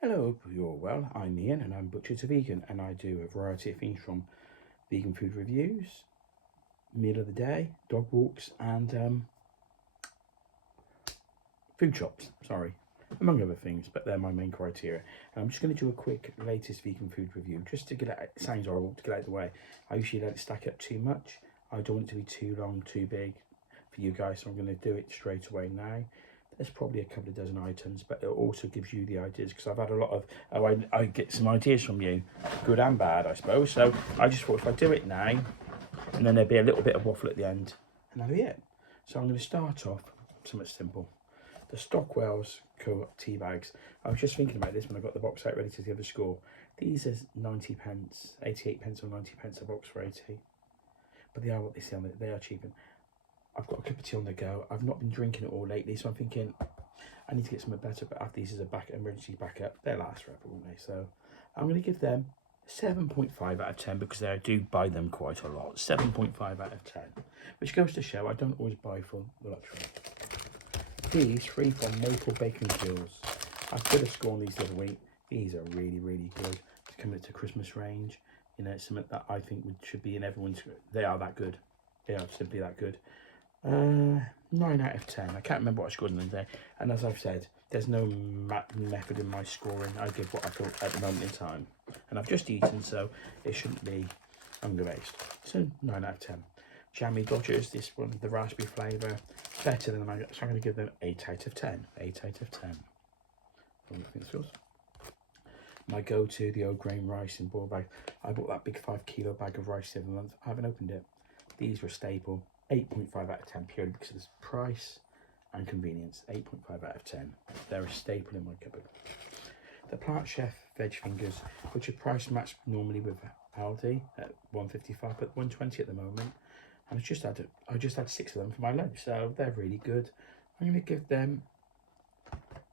Hello, hope you're well. I'm Ian and I'm Butcher to Vegan, and I do a variety of things from vegan food reviews, meal of the day, dog walks, and food shops, sorry, among other things, but they're my main criteria. And I'm just going to do a quick latest vegan food review just to get it, it sounds horrible, to get out of the way. I usually let it stack up too much. I don't want it to be too long, too big for you guys, so I'm going to do it straight away now. There's probably a couple of dozen items, but it also gives you the ideas, because I've had a lot of, I get some ideas from you, good and bad, I suppose. So I just thought if I do it now, and then there'll be a little bit of waffle at the end, and that'll be it. So I'm going to start off something simple. The Stockwell's Co-op tea bags. I was just thinking about this when I got the box out ready to give a score. These are 90 pence, 88 pence or 90 pence a box for 80. But they are what they say on it, they are cheap. And I've got a cup of tea on the go. I've not been drinking it all lately, so I'm thinking I need to get something better. But after these as a emergency backup, they'll last forever, won't they? So I'm going to give them 7.5 out of 10, because I do buy them quite a lot. 7.5 out of 10, which goes to show I don't always buy for the luxury. These free from Maple Bacon Kills. I put a score on these the other week. These are really, really good. It's coming to Christmas range. You know, it's something that I think should be in everyone's. They are that good. They are simply that good. 9 out of 10. I can't remember what I scored in the day. And as I've said, there's no method in my scoring. I give what I feel at the moment in time. And I've just eaten, so it shouldn't be hunger based. So 9 out of 10. Jammy Dodgers, this one, the raspberry flavour, better than so I'm going to give them 8 out of 10. 8 out of 10. What do you think this feels? My go-to, the old grain rice in ball bag. I bought that big 5 kilo bag of rice the other month. I haven't opened it. These were a staple. 8.5 out of 10, purely because of the price and convenience. 8.5 out of 10. They're a staple in my cupboard. The Plant Chef veg fingers, which are price matched normally with Aldi at 155, but 120 at the moment. And I just had 6 of them for my lunch, so they're really good. I'm going to give them.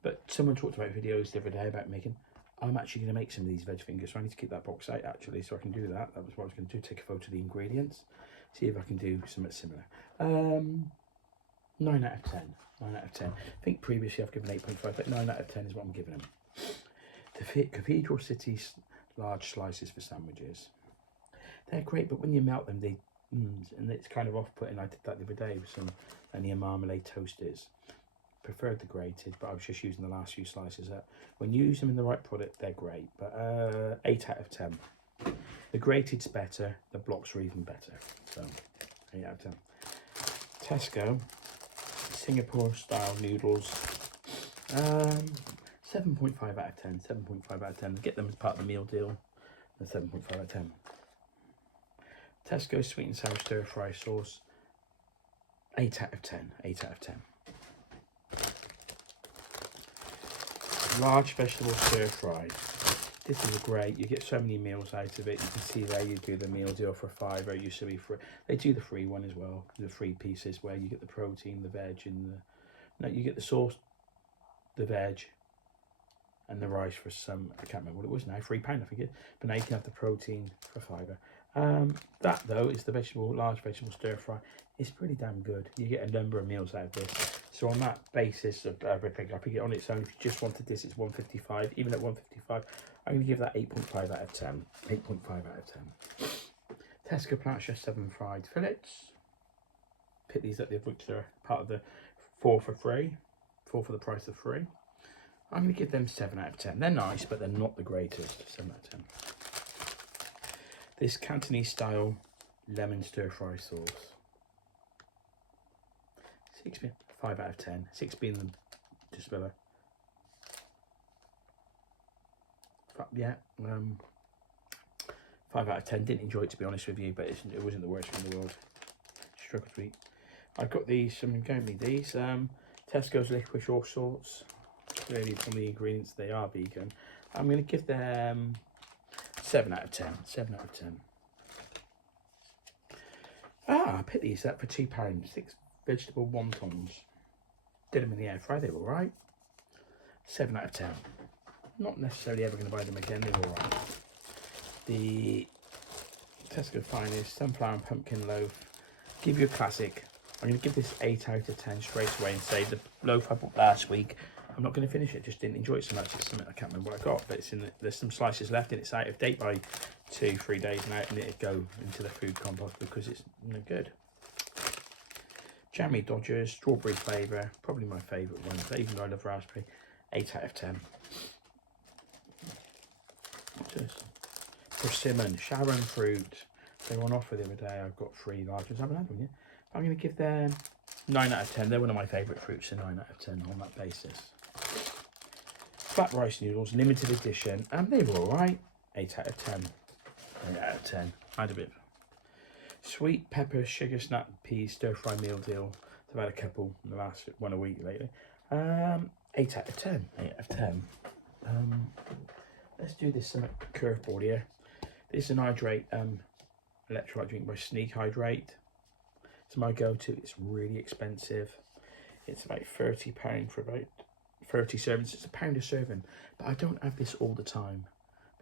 But someone talked about videos the other day about making. I'm actually going to make some of these veg fingers, so I need to keep that box out actually, so I can do that. That was what I was going to do. Take a photo of the ingredients, see if I can do something similar. 9 out of 10. 9 out of 10. I think previously I've given 8.5, but 9 out of 10 is what I'm giving them. The Cathedral City large slices for sandwiches. They're great, but when you melt them, they and it's kind of off-putting. I did that the other day with some Ania marmalade toasters. Preferred the grated, but I was just using the last few slices up. When you use them in the right product, they're great, but 8 out of 10. The grated's better, the blocks are even better, so 8 out of 10. Tesco Singapore style noodles, 7.5 out of 10. 7.5 out of 10. Get them as part of the meal deal. 7.5 out of 10. Tesco sweet and sour stir fry sauce, 8 out of 10. 8 out of 10. Large vegetable stir fry. This is great. You get so many meals out of it. You can see there you do the meal deal for £5. It used to be free. They do the free one as well. The free pieces where you get the protein, the veg, and no, you get the sauce, the veg, and the rice for some. I can't remember what it was now. £3, I think it. But now you can have the protein for £5. That though is the large vegetable stir fry. It's pretty damn good. You get a number of meals out of this. So on that basis of everything, I think it on its own, if you just wanted this, it's 155. Even at 155, I'm going to give that 8.5 out of 10. 8.5 out of 10. Tesco Plant Chef 7 fried fillets. Pick these up, which are part of the 4 for free. 4 for the price of 3. I'm going to give them 7 out of 10. They're nice, but they're not the greatest. 7 out of 10. This Cantonese style lemon stir fry sauce. 5 out of 10. 6 being the distiller. Yeah, 5 out of 10. Didn't enjoy it, to be honest with you, but it wasn't the worst thing in the world. Struggled to eat. I got these. Someone gave me these. Tesco's licorice all sorts. Really, from the ingredients, they are vegan. I'm going to give them 7 out of 10. 7 out of 10. I picked these up for £2. 6 vegetable wontons. Did them in the air fry. They were alright. 7 out of 10. Not necessarily ever going to buy them again. They were alright. The Tesco Finest sunflower and pumpkin loaf. Give you a classic. I'm going to give this 8 out of 10 straight away and say the loaf I bought last week, I'm not going to finish it. Just didn't enjoy it so much. It's something I can't remember what I got, but it's there's some slices left, and it's out of date by 2-3 days now, and it'll go into the food compost because it's no good. Jammy Dodgers, strawberry flavour, probably my favourite one. Even though I love raspberry, 8 out of 10. What's this? Persimmon, Sharon fruit. They were on offer the other day. I've got 3 large ones. I haven't had one yet. I'm going to give them 9 out of 10. They're one of my favourite fruits, so 9 out of 10 on that basis. Flat rice noodles, limited edition, and they were alright. 8 out of 10. 8 out of 10. I had a bit. Sweet pepper, sugar snap peas, stir fry meal deal. I've had a couple in the last one a week lately. 8 out of 10. 8 out of 10. Let's do this curveball here. This is an hydrate electrolyte drink by Sneak Hydrate. It's my go-to. It's really expensive. It's about £30 for about 30 servings. It's £1 a serving, but I don't have this all the time.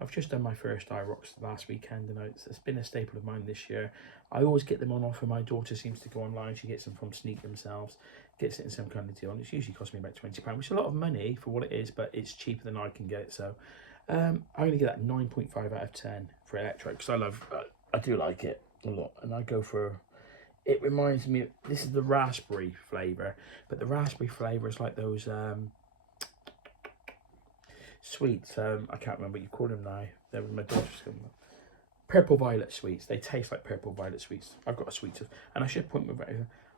I've just done my first IROX last weekend, and it's been a staple of mine this year. I always get them on offer. My daughter seems to go online. She gets them from Sneak themselves, gets it in some kind of deal, and it's usually cost me about £20, which is a lot of money for what it is, but it's cheaper than I can get it. So I'm going to give that 9.5 out of 10 for electric, because I do like it a lot, and I go for. It reminds me, this is the raspberry flavour, but the raspberry flavour is like those sweets. I can't remember what you call them now. They were my daughter's called them. Purple violet sweets. They taste like purple violet sweets. I've got a sweet tooth, and I should point with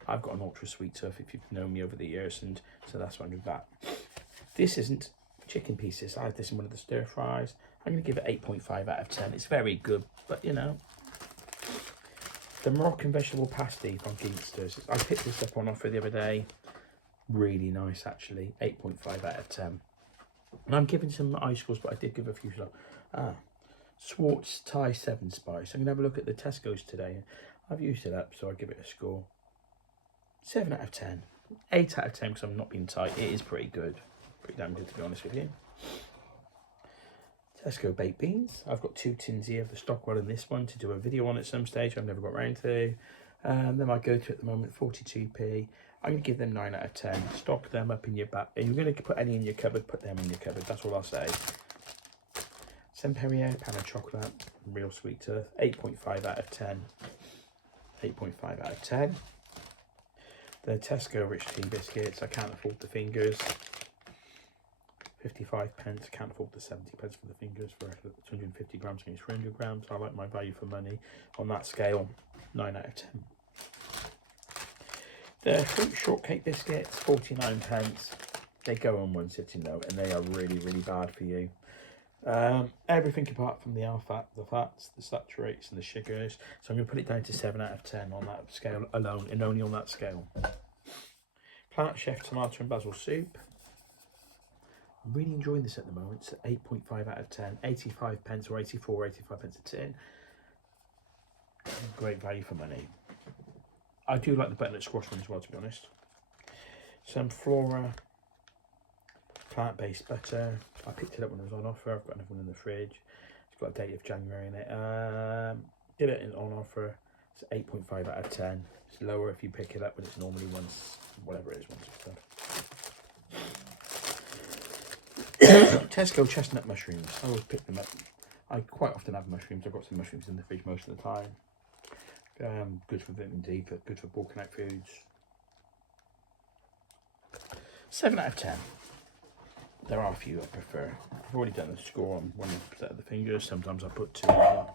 I've got an ultra sweet tooth if you've known me over the years, and so that's why I do that. This isn't chicken pieces. I had this in one of the stir fries. I'm going to give it 8.5 out of 10. It's very good, but you know. The Moroccan vegetable pasty from Ginsters. I picked this up on offer the other day. Really nice, actually. 8.5 out of 10. And I'm giving some ice scores, but I did give a few. Swartz Thai 7 Spice. I'm going to have a look at the Tesco's today. I've used it up, so I give it a score. 7 out of 10. 8 out of 10 because I'm not being tight. It is pretty good. Pretty damn good, to be honest with you. Tesco baked beans. I've got 2 tins here of the Stockwell and this one to do a video on at some stage. I've never got round to. Then I go to at the moment 42p. I'm going to give them 9 out of 10. Stock them up in your back. If you're going to put any in your cupboard, put them in your cupboard. That's all I'll say. Saint-Perrier, pan of chocolate, real sweet tooth. 8.5 out of 10. 8.5 out of 10. The Tesco rich tea biscuits. I can't afford the fingers. 55 pence. I can't afford the 70 pence for the fingers for 250 grams against 300 grams. I like my value for money on that scale. 9 out of 10. The fruit shortcake biscuits, 49 pence. They go on one sitting though, and they are really, really bad for you. Everything apart from the the fats, the saturates, and the sugars. So I'm going to put it down to 7 out of 10 on that scale alone, and only on that scale. Planet Chef tomato and basil soup. I'm really enjoying this at the moment. It's 8.5 out of 10. 85 pence or 85 pence a tin. Great value for money. I do like the butternut squash one as well, to be honest. Some Flora plant-based butter. I picked it up when it was on offer. I've got another one in the fridge. It's got a date of January in it. Did it on offer. It's 8.5 out of 10. It's lower if you pick it up when it's normally once, whatever it is, once a month. Tesco chestnut mushrooms. I always pick them up. I quite often have mushrooms. I've got some mushrooms in the fridge most of the time. Good for vitamin D, but good for bulking out foods. 7 out of 10. There are a few I prefer. I've already done the score on one set of the fingers. Sometimes I put 2 on.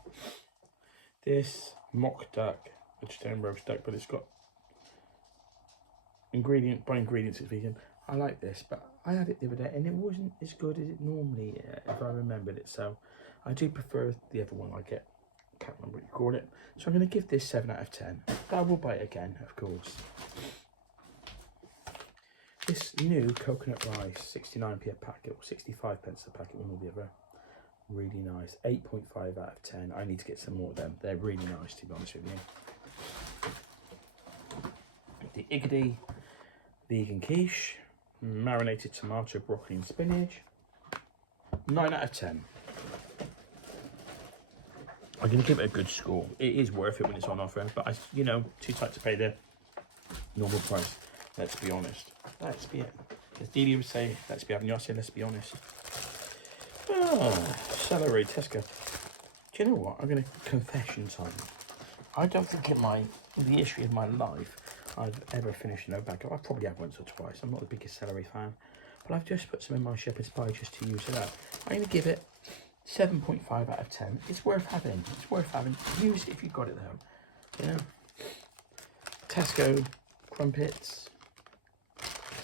This mock duck, vegetarian roast duck, but it's got ingredients it's vegan. I like this, but I had it the other day and it wasn't as good as it normally is, if I remembered it. So I do prefer the other one I get. Can't remember what you call it. So I'm going to give this 7 out of 10. But I will buy it again, of course. This new coconut rice, 69p a packet, or 65 pence a packet, one or the other. Really nice. 8.5 out of 10. I need to get some more of them. They're really nice, to be honest with you. The Iggy vegan quiche, marinated tomato, broccoli and spinach. 9 out of 10. I'm going to give it a good score. It is worth it when it's on offer, but too tight to pay the normal price. Let's be honest. Let's be it. As Delia would say, let's be having you. I say, let's be honest. Celery, Tesco. Do you know what? I'm going to confession time. I don't think in the history of my life I've ever finished an bag. I probably have once or twice. I'm not the biggest celery fan, but I've just put some in my shepherd's pie just to use it up. I'm going to give it 7.5 out of 10. It's worth having. It's worth having. Use it if you've got it though. You know. Tesco crumpets.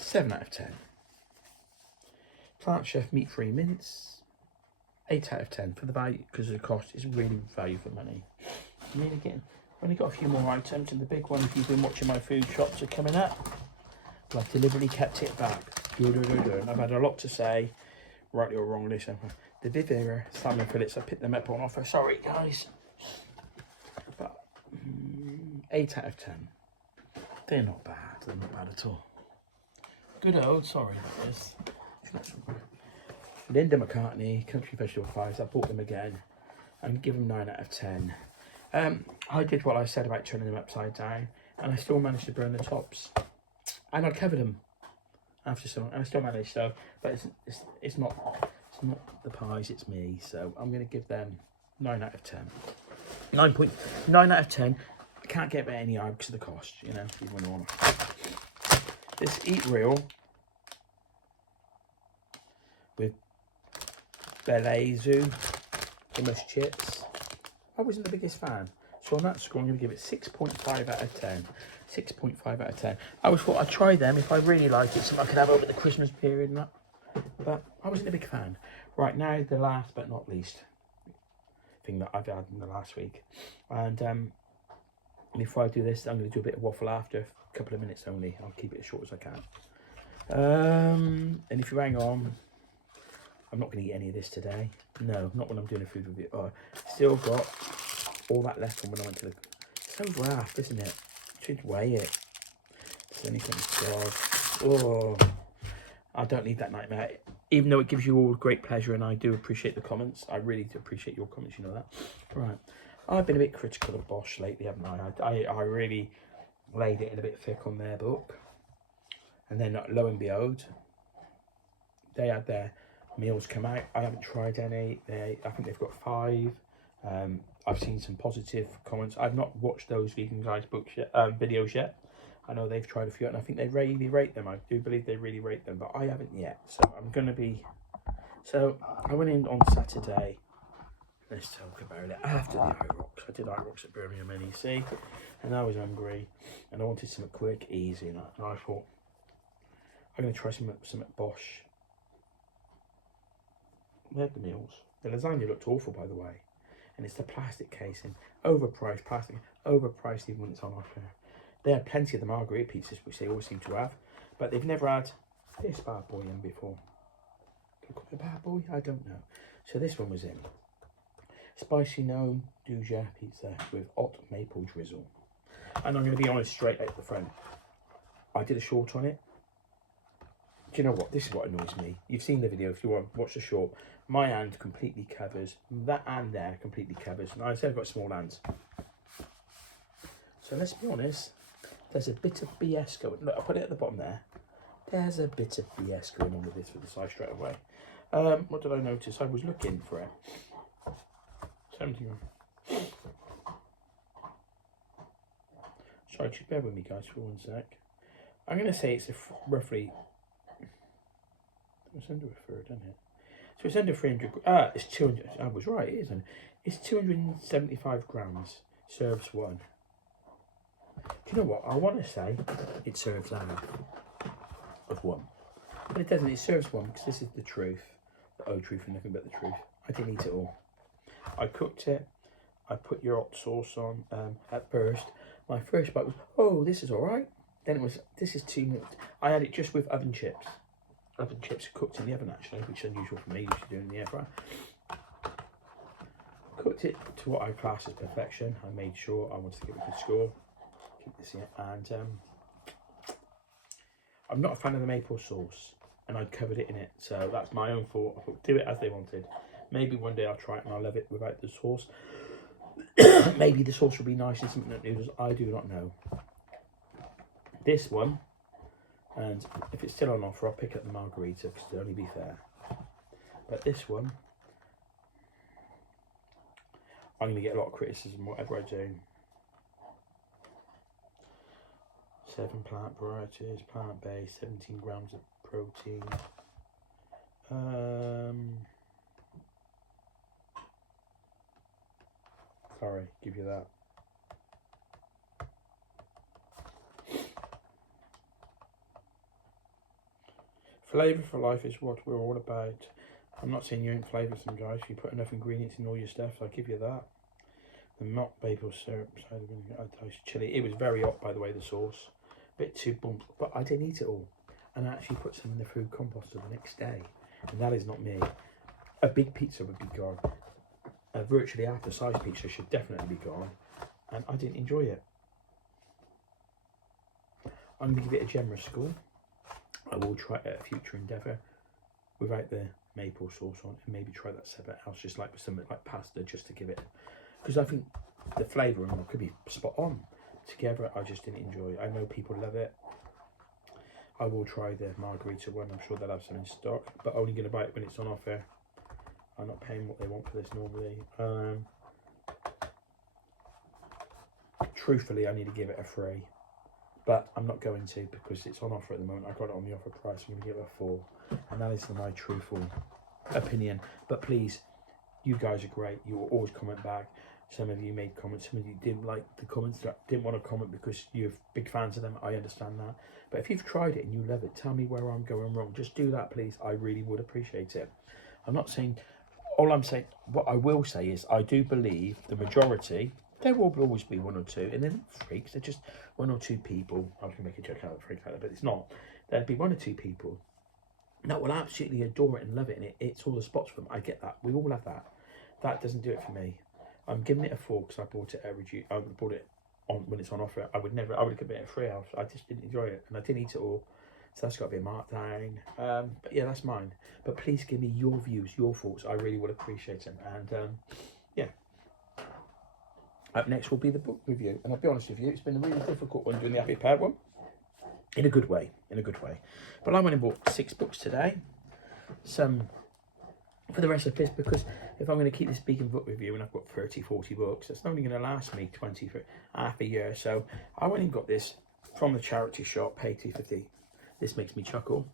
7 out of 10. Plant Chef meat-free mince. 8 out of 10 for the value, because of the cost. It's really value for money. I'm really getting. I've only got a few more items, and the big one, if you've been watching my food shops, are coming up. But I've deliberately kept it back. And I've had a lot to say, rightly or wrongly. So the Vivera salmon fillets, I picked them up on offer. Sorry, guys. But 8 out of 10. They're not bad. They're not bad at all. Good old, sorry about this. Linda McCartney, Country Vegetable Pies. I bought them again. And give them 9 out of 10. I did what I said about turning them upside down, and I still managed to burn the tops, and I covered them after some, and I still managed. So, but it's not the pies, it's me. So I'm going to give them 9 out of 10. 9.9 out of 10. I can't get any higher because of the cost, you know. Even on this Eat Real with Belezu hummus chips. I wasn't the biggest fan. So on that score, I'm going to give it 6.5 out of 10. 6.5 out of 10. I always thought I'd try them if I really like it, something I could have over the Christmas period and that. But I wasn't a big fan. Right, now the last but not least thing that I've had in the last week. And before I do this, I'm going to do a bit of waffle after. A couple of minutes only. I'll keep it as short as I can. And if you hang on, I'm not going to eat any of this today. No, not when I'm doing a food review. Oh, still got all that left from when I went to the... So raft, isn't it? Should weigh it. So anything, God. Oh, I don't need that nightmare. Even though it gives you all great pleasure, and I do appreciate the comments. I really do appreciate your comments, you know that. Right. I've been a bit critical of Bosch lately, haven't I? I really laid it in a bit thick on their book. And then, lo and behold, they had their meals come out. I haven't tried any. I think they've got 5. I've seen some positive comments. I've not watched those vegan guys' books yet, videos yet. I know they've tried a few, and I think they really rate them. I do believe they really rate them, but I haven't yet. So I'm going to be... So I went in on Saturday. Let's talk about it. After the IROX. I did IROX at Birmingham NEC, and I was hungry, and I wanted something quick, easy, and I thought, I'm going to try some at Bosch. They had the meals. The lasagna looked awful, by the way. And it's the plastic casing. Overpriced plastic. Overpriced even when it's on offer. They had plenty of the margherita pizzas, which they always seem to have. But they've never had this bad boy in before. Can I call it a bad boy? I don't know. So this one was in. Spicy no Duja pizza with hot maple drizzle. And I'm going to be honest straight out the front. I did a short on it. Do you know what? This is what annoys me. You've seen the video if you want to watch the short. My hand completely covers. That hand there completely covers. And I said I've got small hands. So let's be honest. There's a bit of BS going. Look, I put it at the bottom there. There's a bit of BS going on with this for the size straight away. What did I notice? I was looking for it. 71. Sorry, just bear with me, guys, for 1 sec. I'm going to say it's roughly... It's under a third, isn't it? So it's under 300. It's 200. I was right, isn't it? It's 275 grams. Serves 1. Do you know what? I want to say it serves half of 1, but it doesn't. It serves 1 because this is the truth, the whole truth and nothing but the truth. I didn't eat it all. I cooked it. I put your hot sauce on. At first, my first bite was, oh, this is all right. Then it was, this is too much. I had it just with oven chips. Oven chips cooked in the oven, actually, which is unusual for me. Usually doing in the air fryer. Cooked it to what I class as perfection. I made sure I wanted to give it a good score. Keep this here, and I'm not a fan of the maple sauce, and I'd covered it in it, so that's my own fault. I thought, do it as they wanted. Maybe one day I'll try it and I'll love it without the sauce. Maybe the sauce will be nice in some nut noodles. I do not know. This one, And if it's still on offer, I'll pick up the margarita because it'll only be fair. But this one, I'm going to get a lot of criticism whatever I do. 7 plant varieties, plant-based, 17 grams of protein. Sorry, give you that. Flavour for life is what we're all about. I'm not saying you ain't flavoursome, guys. If you put enough ingredients in all your stuff, I'll give you that. The mock maple syrup, cider vinegar, chili. It was very hot, by the way, the sauce. A bit too bump, but I didn't eat it all. And I actually put some in the food composter the next day. And that is not me. A big pizza would be gone. A virtually half the size pizza should definitely be gone. And I didn't enjoy it. I'm going to give it a generous score. I will try it at a future endeavour without the maple sauce on, and maybe try that separate else, just like with something like pasta, just to give it, because I think the flavour could be spot on. Together, I just didn't enjoy it. I know people love it. I will try the margarita one. I'm sure they'll have some in stock, but only going to buy it when it's on offer. I'm not paying what they want for this normally. Truthfully, I need to give it a 3. But I'm not going to because it's on offer at the moment. I got it on the offer price. I'm going to give it a 4. And that is my truthful opinion. But please, you guys are great. You will always comment back. Some of you made comments. Some of you didn't like the comments, didn't want to comment because you're big fans of them. I understand that. But if you've tried it and you love it, tell me where I'm going wrong. Just do that, please. I really would appreciate it. I'm not saying... All I'm saying, what I will say is I do believe the majority... There will always be 1 or 2, and then freaks. They're just 1 or 2 people. I was going to make a joke out of freak like that, but it's not. There'll be 1 or 2 people that will absolutely adore it and love it, and it's all the spots for them. I get that. We all have that. That doesn't do it for me. I'm giving it a 4 because I bought it at I bought it on when it's on offer. I would give it a 3 out. I just didn't enjoy it, and I didn't eat it all. So that's got to be a markdown. But yeah, that's mine. But please give me your views, your thoughts. I really would appreciate them. And yeah. Up next will be the book review, and I'll be honest with you, it's been a really difficult one doing the Happy Pear one, in a good way, But I went and bought 6 books today, some for the recipes, because if I'm going to keep this vegan book review, and I've got 30-40 books, that's only going to last me 20 for half a year. So I went and got this from the charity shop, paid $2.50. This makes me chuckle.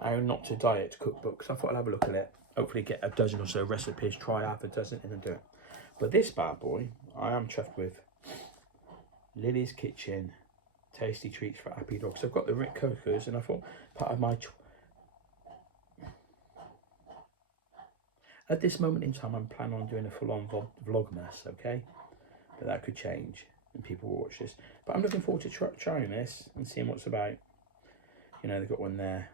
I'm not to diet cookbook, so I thought I'd have a look at it, hopefully get a dozen or so recipes, try half a dozen, and then do it. But this bad boy, I am chuffed with. Lily's Kitchen, tasty treats for happy dogs. I've got the Rick Cokers, and I thought part of my... At this moment in time, I'm planning on doing a full-on vlogmas, okay? But that could change, and people will watch this. But I'm looking forward to trying this and seeing what's about. You know, they've got one there.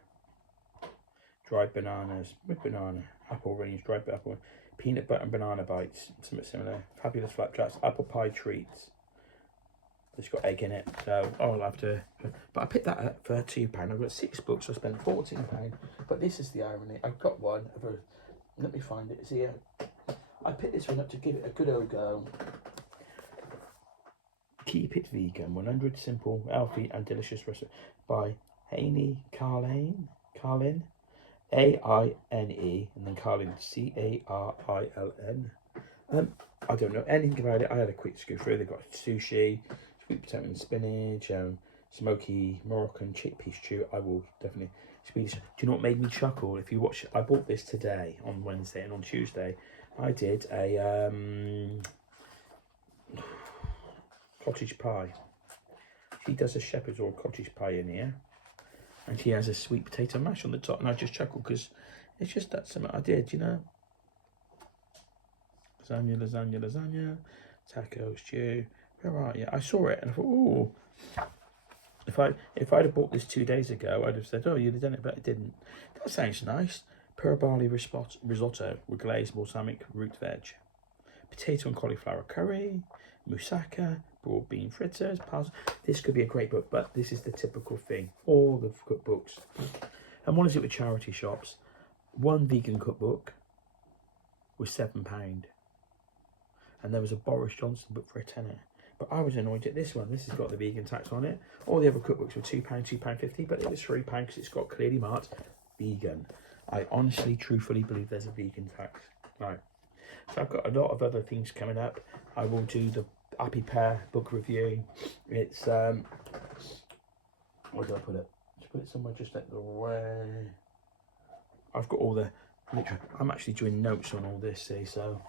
Dried bananas with banana, apple rings, dried apple, peanut butter and banana bites, something similar. Fabulous flapjacks, apple pie treats. It's got egg in it, so I'll have to. But I picked that up for £2. I've got 6 books, so I spent £14. But this is the irony. I've got one of a. Let me find it. It's here. I picked this one up to give it a good old go. Keep It Vegan: 100 Simple, Healthy and Delicious Recipes by Haine Carlin. A-I-N-E, and then Carlin, C-A-R-I-L-N. I don't know anything about it. I had a quick scoop through. They've got sushi, sweet potato and spinach, smoky Moroccan chickpea stew. I will definitely... Swedish. Do you know what made me chuckle? If you watch... I bought this today on Wednesday, and on Tuesday I did a cottage pie. She does a shepherd's or cottage pie in here. And she has a sweet potato mash on the top. And I just chuckled because it's just that something I did, you know. Lasagna. Taco, stew. Where are you? I saw it and I thought, oh. If I'd have bought this 2 days ago, I'd have said, oh, you'd have done it, but I didn't. That sounds nice. Pearl barley risotto with glazed balsamic root veg. Potato and cauliflower curry. Moussaka. Broad bean fritters, piles. This could be a great book, but this is the typical thing. All the cookbooks. And what is it with charity shops? One vegan cookbook was £7. And there was a Boris Johnson book for a tenner. But I was annoyed at this one. This has got the vegan tax on it. All the other cookbooks were £2, £2.50, but it was £3 because it's got clearly marked vegan. I honestly, truthfully believe there's a vegan tax. Right. So I've got a lot of other things coming up. I will do the Happy Pear book review. It's where did I put it? Just put it somewhere just at the way. I've got all the literally. I'm actually doing notes on all this, see, so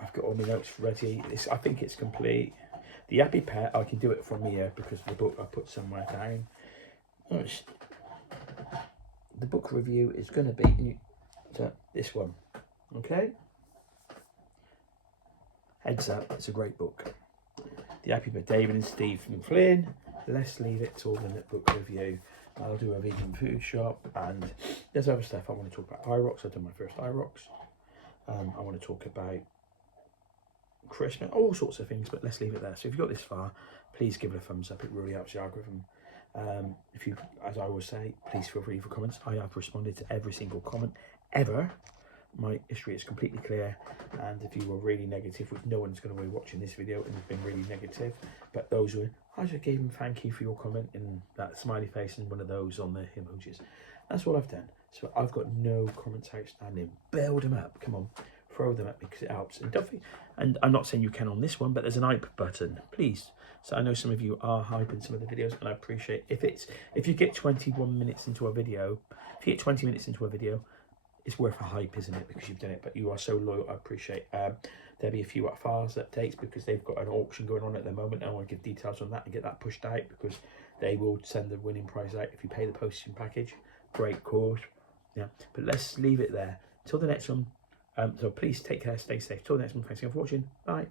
I've got all my notes ready. I think it's complete. The Happy Pear, I can do it from here because the book I put somewhere down. The book review is going to be this one, okay? Heads up, it's a great book. The Happy Pear, David and Steve from Flynn. Let's leave it till the book review. I'll do a vegan food shop, and there's other stuff I want to talk about. IROX, I've done my first IROX. I want to talk about Christmas, all sorts of things, but let's leave it there. So if you got this far, please give it a thumbs up. It really helps the algorithm. If you, as I always say, please feel free for comments. I have responded to every single comment ever. My history is completely clear, and if you were really negative, which no one's going to be watching this video and have been really negative, but those were, I just gave them thank you for your comment in that smiley face and one of those on the emojis. That's what I've done. So I've got no comments outstanding. Build them up. Come on, throw them at me because it helps. And don't think, and I'm not saying you can on this one, but there's an hype button, please. So I know some of you are hyping some of the videos, and I appreciate if you get 21 minutes into a video, if you get 20 minutes into a video, it's worth a hype, isn't it? Because you've done it, but you are so loyal. I appreciate. There'll be a few FARS updates because they've got an auction going on at the moment. I want to give details on that and get that pushed out because they will send the winning prize out if you pay the postage package. Great cause, yeah. But let's leave it there till the next one. So please take care, stay safe. Till the next one. Thanks again for watching. Bye.